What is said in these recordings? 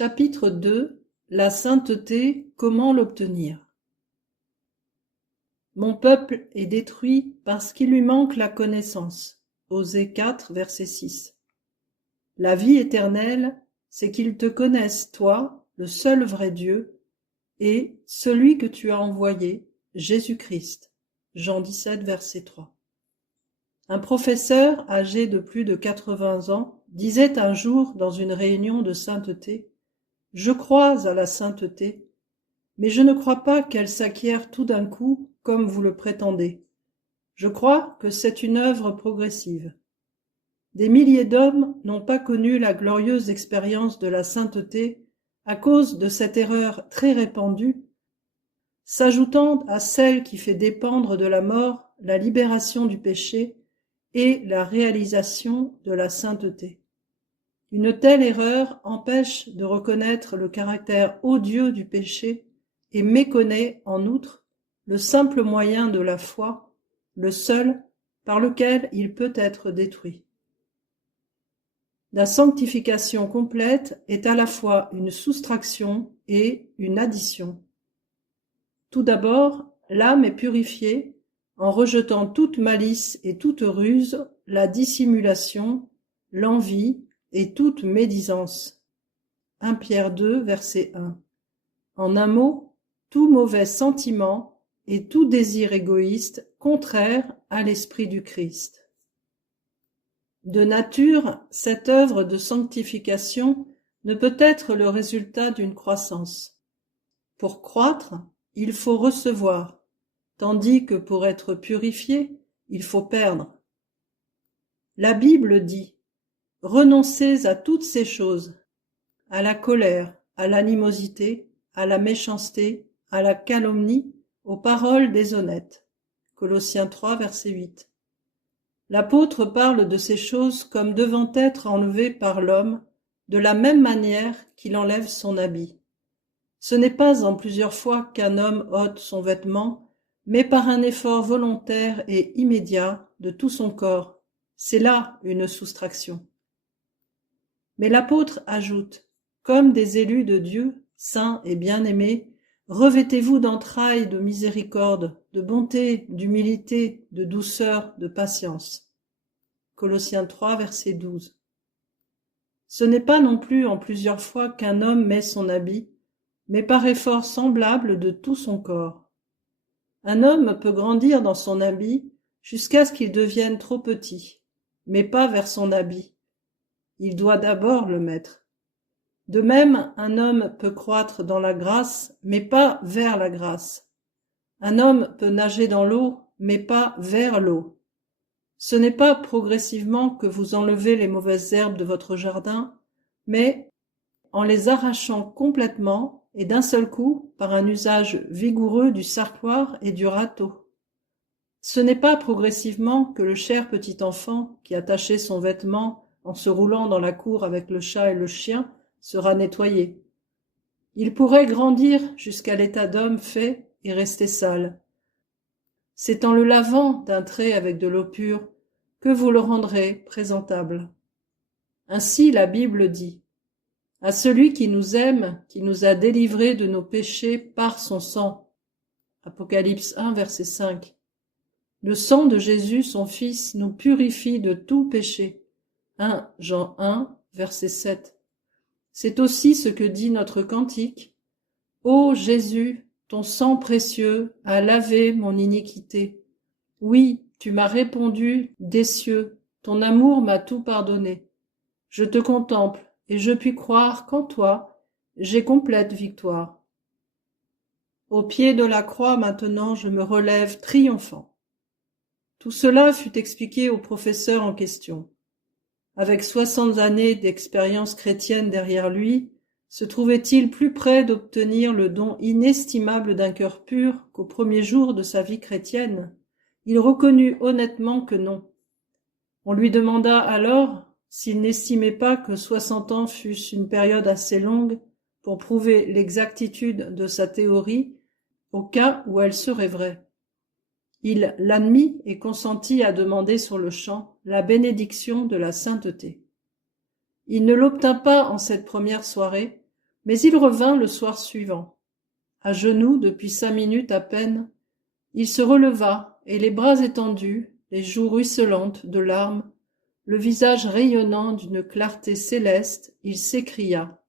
Chapitre 2 La sainteté, comment l'obtenir? Mon peuple est détruit parce qu'il lui manque la connaissance. Osée 4, verset 6. La vie éternelle, c'est qu'ils te connaissent, toi, le seul vrai Dieu, et celui que tu as envoyé, Jésus-Christ. Jean 17, verset 3. Un professeur âgé de plus de 80 ans disait un jour dans une réunion de sainteté: « Je crois à la sainteté, mais je ne crois pas qu'elle s'acquiert tout d'un coup comme vous le prétendez. Je crois que c'est une œuvre progressive. » Des milliers d'hommes n'ont pas connu la glorieuse expérience de la sainteté à cause de cette erreur très répandue, s'ajoutant à celle qui fait dépendre de la mort la libération du péché et la réalisation de la sainteté. Une telle erreur empêche de reconnaître le caractère odieux du péché et méconnaît, en outre, le simple moyen de la foi, le seul par lequel il peut être détruit. La sanctification complète est à la fois une soustraction et une addition. Tout d'abord, l'âme est purifiée en rejetant toute malice et toute ruse, la dissimulation, l'envie et toute médisance. 1 Pierre 2, verset 1. En un mot, tout mauvais sentiment et tout désir égoïste contraire à l'esprit du Christ. De nature, cette œuvre de sanctification ne peut être le résultat d'une croissance. Pour croître, il faut recevoir, tandis que pour être purifié, il faut perdre. La Bible dit: « Renoncez à toutes ces choses, à la colère, à l'animosité, à la méchanceté, à la calomnie, aux paroles déshonnêtes. » Colossiens 3, verset 8. L'apôtre parle de ces choses comme devant être enlevées par l'homme, de la même manière qu'il enlève son habit. Ce n'est pas en plusieurs fois qu'un homme ôte son vêtement, mais par un effort volontaire et immédiat de tout son corps. C'est là une soustraction. Mais l'apôtre ajoute: « Comme des élus de Dieu, saints et bien-aimés, revêtez-vous d'entrailles de miséricorde, de bonté, d'humilité, de douceur, de patience. » Colossiens 3, verset 12. Ce n'est pas non plus en plusieurs fois qu'un homme met son habit, mais par effort semblable de tout son corps. Un homme peut grandir dans son habit jusqu'à ce qu'il devienne trop petit, mais pas vers son habit. Il doit d'abord le mettre. De même, un homme peut croître dans la grâce, mais pas vers la grâce. Un homme peut nager dans l'eau, mais pas vers l'eau. Ce n'est pas progressivement que vous enlevez les mauvaises herbes de votre jardin, mais en les arrachant complètement et d'un seul coup par un usage vigoureux du serpoir et du râteau. Ce n'est pas progressivement que le cher petit enfant qui a taché son vêtement en se roulant dans la cour avec le chat et le chien sera nettoyé. Il pourrait grandir jusqu'à l'état d'homme fait et rester sale. C'est en le lavant d'un trait avec de l'eau pure que vous le rendrez présentable. Ainsi la Bible dit: « À celui qui nous aime, qui nous a délivrés de nos péchés par son sang. » Apocalypse 1, verset 5. Le sang de Jésus, son Fils, nous purifie de tout péché. 1 Jean 1, verset 7. C'est aussi ce que dit notre cantique: « Ô Jésus, ton sang précieux a lavé mon iniquité. Oui, tu m'as répondu des cieux, ton amour m'a tout pardonné. Je te contemple, et je puis croire qu'en toi, j'ai complète victoire. Au pied de la croix maintenant je me relève triomphant. » Tout cela fut expliqué au professeur en question. Avec 60 années d'expérience chrétienne derrière lui, se trouvait-il plus près d'obtenir le don inestimable d'un cœur pur qu'au premier jour de sa vie chrétienne? Il reconnut honnêtement que non. On lui demanda alors s'il n'estimait pas que 60 ans fussent une période assez longue pour prouver l'exactitude de sa théorie au cas où elle serait vraie. Il l'admit et consentit à demander sur-le-champ la bénédiction de la sainteté. Il ne l'obtint pas en cette première soirée, Mais il revint le soir suivant. À genoux depuis 5 minutes à peine, il se releva, et les bras étendus, les joues ruisselantes de larmes, le visage rayonnant d'une clarté céleste, il s'écria: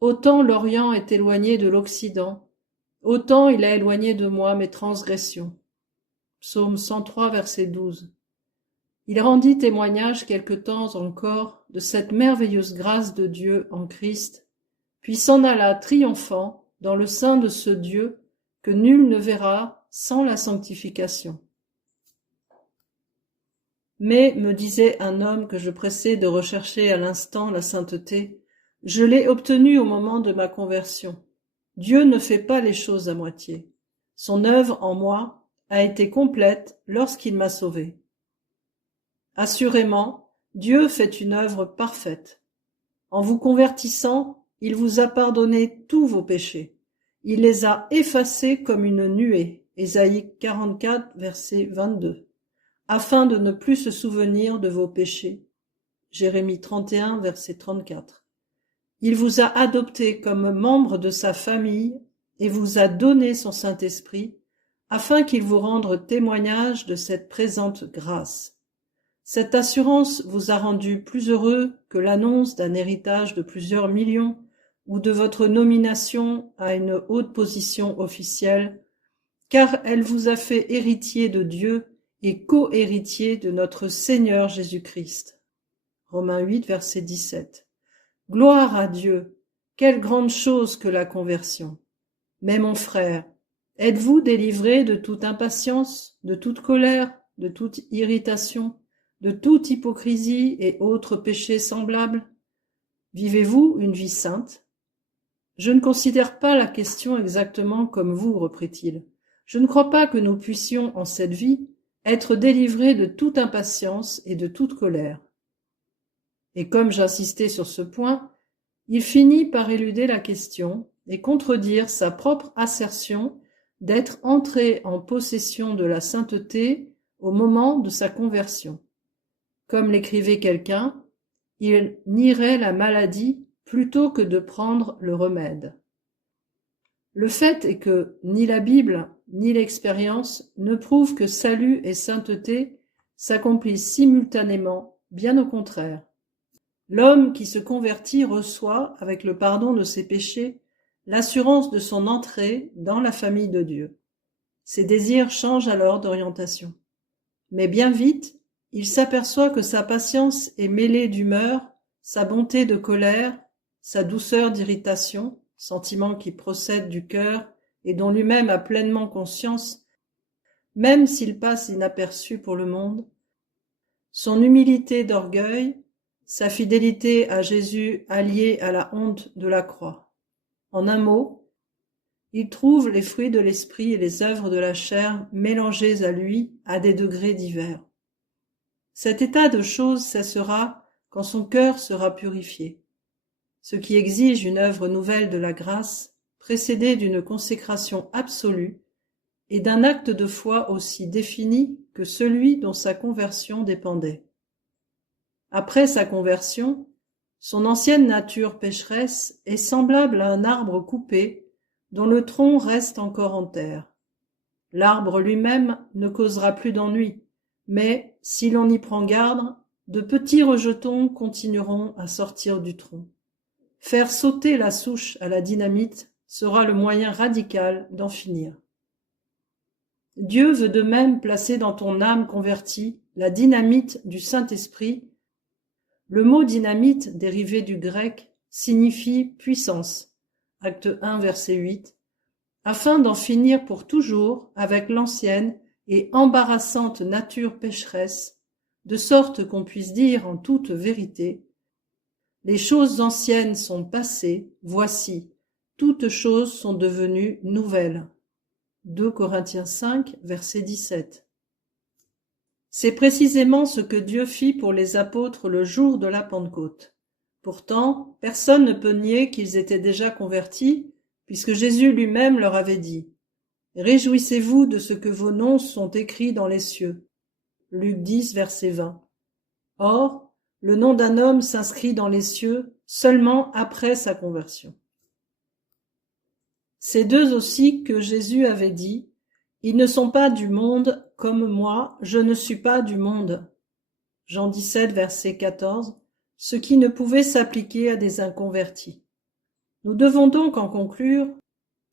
autant l'Orient est éloigné de l'Occident, autant il a éloigné de moi mes transgressions. Psaume 103, verset 12. Il rendit témoignage quelque temps encore de cette merveilleuse grâce de Dieu en Christ, puis s'en alla triomphant dans le sein de ce Dieu que nul ne verra sans la sanctification. Mais, me disait un homme que je pressais de rechercher à l'instant la sainteté, je l'ai obtenue au moment de ma conversion. Dieu ne fait pas les choses à moitié. Son œuvre en moi a été complète lorsqu'il m'a sauvé. Assurément, Dieu fait une œuvre parfaite. En vous convertissant, il vous a pardonné tous vos péchés. Il les a effacés comme une nuée. Ésaïe 44, verset 22. Afin de ne plus se souvenir de vos péchés. Jérémie 31, verset 34. Il vous a adopté comme membre de sa famille et vous a donné son Saint-Esprit, afin qu'il vous rende témoignage de cette présente grâce. Cette assurance vous a rendu plus heureux que l'annonce d'un héritage de plusieurs millions ou de votre nomination à une haute position officielle, car elle vous a fait héritier de Dieu et co-héritier de notre Seigneur Jésus-Christ. Romains 8, verset 17. Gloire à Dieu! Quelle grande chose que la conversion! Mais mon frère, êtes-vous délivré de toute impatience, de toute colère, de toute irritation, de toute hypocrisie et autres péchés semblables? Vivez-vous une vie sainte? Je ne considère pas la question exactement comme vous, reprit-il. Je ne crois pas que nous puissions, en cette vie, être délivrés de toute impatience et de toute colère. Et comme j'insistais sur ce point, il finit par éluder la question et contredire sa propre assertion d'être entré en possession de la sainteté au moment de sa conversion. Comme l'écrivait quelqu'un, il nierait la maladie plutôt que de prendre le remède. Le fait est que ni la Bible ni l'expérience ne prouvent que salut et sainteté s'accomplissent simultanément, bien au contraire. L'homme qui se convertit reçoit, avec le pardon de ses péchés, l'assurance de son entrée dans la famille de Dieu. Ses désirs changent alors d'orientation. Mais bien vite, il s'aperçoit que sa patience est mêlée d'humeur, sa bonté de colère, sa douceur d'irritation, sentiment qui procède du cœur et dont lui-même a pleinement conscience, même s'il passe inaperçu pour le monde, son humilité d'orgueil, sa fidélité à Jésus alliée à la honte de la croix. En un mot, il trouve les fruits de l'esprit et les œuvres de la chair mélangés à lui à des degrés divers. Cet état de choses cessera quand son cœur sera purifié, ce qui exige une œuvre nouvelle de la grâce, précédée d'une consécration absolue et d'un acte de foi aussi défini que celui dont sa conversion dépendait. Après sa conversion, son ancienne nature pécheresse est semblable à un arbre coupé dont le tronc reste encore en terre. L'arbre lui-même ne causera plus d'ennui, mais, si l'on y prend garde, de petits rejetons continueront à sortir du tronc. Faire sauter la souche à la dynamite sera le moyen radical d'en finir. Dieu veut de même placer dans ton âme convertie la dynamite du Saint-Esprit. Le mot dynamite, dérivé du grec, signifie puissance, acte 1, verset 8, afin d'en finir pour toujours avec l'ancienne et embarrassante nature pécheresse, de sorte qu'on puisse dire en toute vérité: les choses anciennes sont passées, voici, toutes choses sont devenues nouvelles. 2 Corinthiens 5, verset 17. C'est précisément ce que Dieu fit pour les apôtres le jour de la Pentecôte. Pourtant, personne ne peut nier qu'ils étaient déjà convertis, puisque Jésus lui-même leur avait dit: « Réjouissez-vous de ce que vos noms sont écrits dans les cieux. » Luc 10, verset 20. Or, le nom d'un homme s'inscrit dans les cieux seulement après sa conversion. Ces deux aussi que Jésus avait dit, « Ils ne sont pas du monde, comme moi, je ne suis pas du monde. » Jean 17, verset 14, ce qui ne pouvait s'appliquer à des inconvertis. Nous devons donc en conclure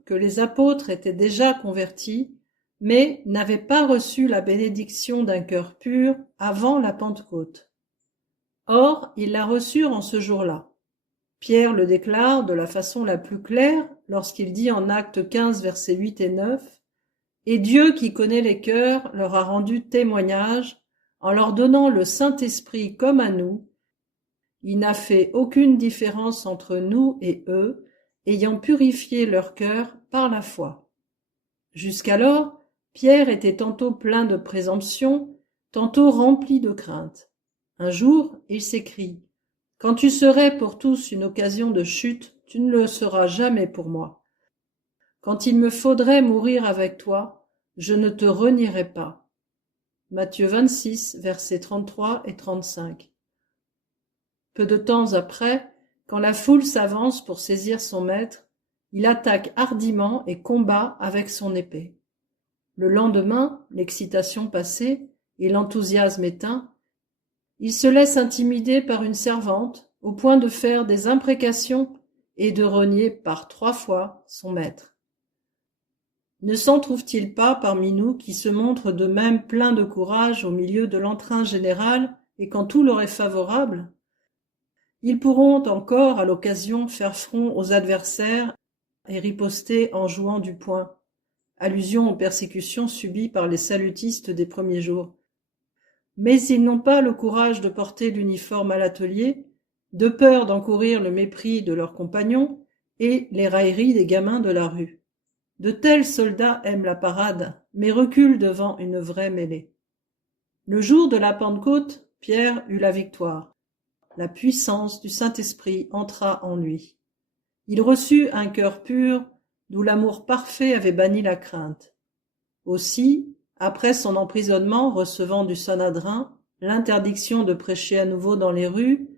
que les apôtres étaient déjà convertis, mais n'avaient pas reçu la bénédiction d'un cœur pur avant la Pentecôte. Or, ils la reçurent en ce jour-là. Pierre le déclare de la façon la plus claire lorsqu'il dit en Actes 15, versets 8 et 9, « Et Dieu qui connaît les cœurs leur a rendu témoignage en leur donnant le Saint-Esprit comme à nous. Il n'a fait aucune différence entre nous et eux, ayant purifié leur cœur par la foi. » Jusqu'alors, Pierre était tantôt plein de présomption, tantôt rempli de crainte. Un jour, il s'écrie, « Quand tu serais pour tous une occasion de chute, tu ne le seras jamais pour moi. Quand il me faudrait mourir avec toi, je ne te renierai pas. » Matthieu 26, versets 33 et 35. Peu de temps après, quand la foule s'avance pour saisir son maître, il attaque hardiment et combat avec son épée. Le lendemain, l'excitation passée et l'enthousiasme éteint, il se laisse intimider par une servante au point de faire des imprécations et de renier par 3 fois son maître. Ne s'en trouve-t-il pas parmi nous qui se montrent de même pleins de courage au milieu de l'entrain général et quand tout leur est favorable? Ils pourront encore, à l'occasion, faire front aux adversaires et riposter en jouant du poing, allusion aux persécutions subies par les salutistes des premiers jours. Mais ils n'ont pas le courage de porter l'uniforme à l'atelier, de peur d'encourir le mépris de leurs compagnons et les railleries des gamins de la rue. De tels soldats aiment la parade, mais reculent devant une vraie mêlée. Le jour de la Pentecôte, Pierre eut la victoire. La puissance du Saint-Esprit entra en lui. Il reçut un cœur pur, d'où l'amour parfait avait banni la crainte. Aussi, après son emprisonnement recevant du Sanhédrin l'interdiction de prêcher à nouveau dans les rues,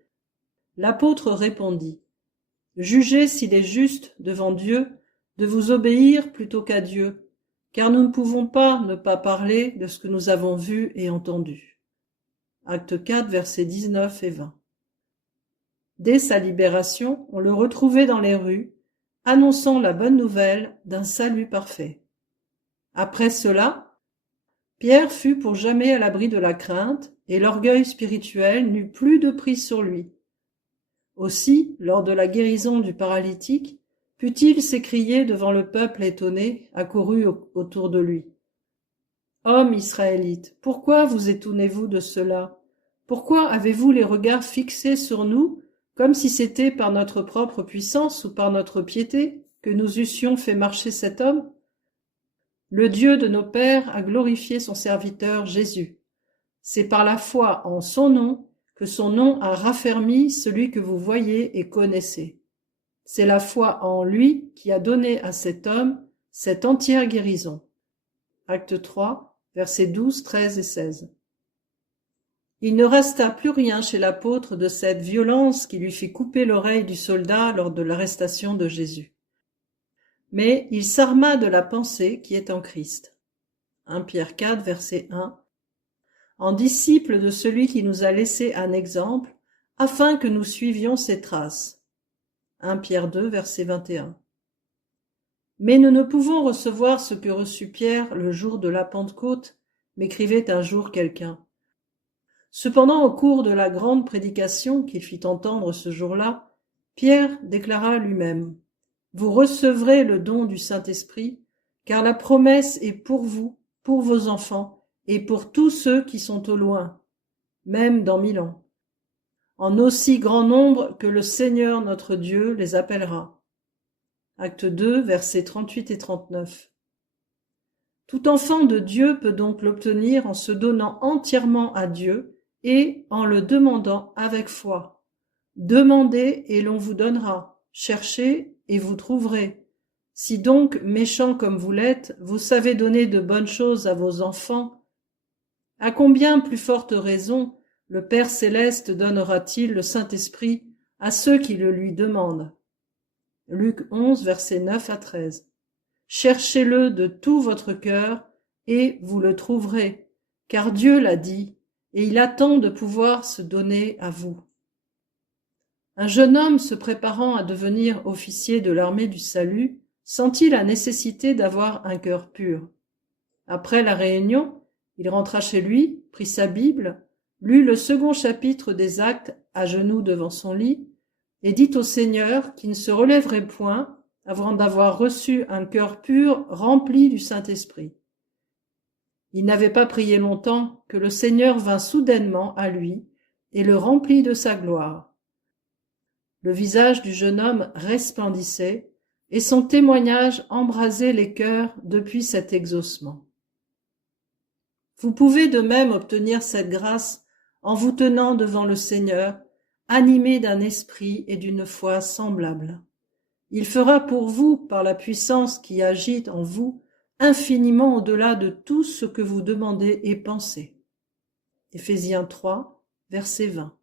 l'apôtre répondit, « Jugez s'il est juste, devant Dieu, de vous obéir plutôt qu'à Dieu, car nous ne pouvons pas ne pas parler de ce que nous avons vu et entendu. » Acte 4, versets 19 et 20. Dès sa libération, on le retrouvait dans les rues, annonçant la bonne nouvelle d'un salut parfait. Après cela, Pierre fut pour jamais à l'abri de la crainte, et l'orgueil spirituel n'eut plus de prise sur lui. Aussi, lors de la guérison du paralytique, put-il s'écrier devant le peuple étonné, accouru autour de lui. « Hommes israélites, pourquoi vous étonnez-vous de cela? Pourquoi avez-vous les regards fixés sur nous, comme si c'était par notre propre puissance ou par notre piété que nous eussions fait marcher cet homme? Le Dieu de nos pères a glorifié son serviteur Jésus. C'est par la foi en son nom que son nom a raffermi celui que vous voyez et connaissez. C'est la foi en lui qui a donné à cet homme cette entière guérison. » Acte 3, versets 12, 13 et 16. Il ne resta plus rien chez l'apôtre de cette violence qui lui fit couper l'oreille du soldat lors de l'arrestation de Jésus. Mais il s'arma de la pensée qui est en Christ. 1 Pierre 4, verset 1. En disciple de celui qui nous a laissé un exemple, afin que nous suivions ses traces. 1 Pierre 2, verset 21. Mais nous ne pouvons recevoir ce que reçut Pierre le jour de la Pentecôte, m'écrivait un jour quelqu'un. Cependant, au cours de la grande prédication qu'il fit entendre ce jour-là, Pierre déclara lui-même, « Vous recevrez le don du Saint-Esprit, car la promesse est pour vous, pour vos enfants, et pour tous ceux qui sont au loin, même dans 1000 ans, en aussi grand nombre que le Seigneur notre Dieu les appellera. » Acte 2, versets 38 et 39. Tout enfant de Dieu peut donc l'obtenir en se donnant entièrement à Dieu et en le demandant avec foi. Demandez et l'on vous donnera, cherchez et vous trouverez. Si donc, méchants comme vous l'êtes, vous savez donner de bonnes choses à vos enfants, à combien plus forte raison le Père céleste donnera-t-il le Saint-Esprit à ceux qui le lui demandent? Luc 11, versets 9 à 13. Cherchez-le de tout votre cœur, et vous le trouverez, car Dieu l'a dit, et il attend de pouvoir se donner à vous. Un jeune homme se préparant à devenir officier de l'armée du salut sentit la nécessité d'avoir un cœur pur. Après la réunion, il rentra chez lui, prit sa Bible, lut le second chapitre des Actes à genoux devant son lit, et dit au Seigneur qu'il ne se relèverait point avant d'avoir reçu un cœur pur rempli du Saint-Esprit. Il n'avait pas prié longtemps que le Seigneur vint soudainement à lui et le remplit de sa gloire. Le visage du jeune homme resplendissait, et son témoignage embrasait les cœurs depuis cet exaucement. Vous pouvez de même obtenir cette grâce en vous tenant devant le Seigneur, animé d'un esprit et d'une foi semblables. Il fera pour vous, par la puissance qui agit en vous, infiniment au-delà de tout ce que vous demandez et pensez. Éphésiens 3, verset 20.